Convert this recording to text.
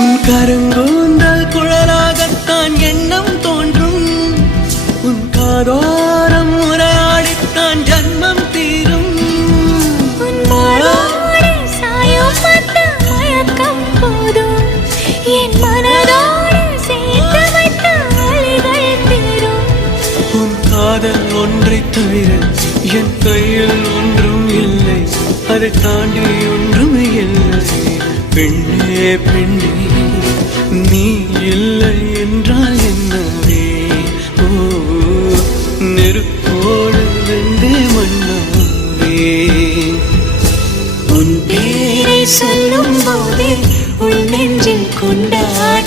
உன் கருங்கூந்தல் குழலாகத்தான் எண்ணம் தோன்றும். உன் காதோரம் உரையாடித்தான் ஜன்மம் தீரும். உன் மாறோடு சாயம் பார்த்த மயக்கம் போதும். என் மனதோடு சேர்த்து வைத்த வழிகள் தீரும். உன் காதல் ஒன்றை தவிர என் கையில் ஒன்றும் இல்லை. அதை தாண்டி ஒன்றும் இல்லை. பெண்ணே பெண்ணே நீ இல்லை என்றால் என்னவே? ஓ நெருப்போடு வெந்தே மண்ணாவே. உன் பேரை சொல்லும் போதே உன் நெஞ்சில் கொண்டாட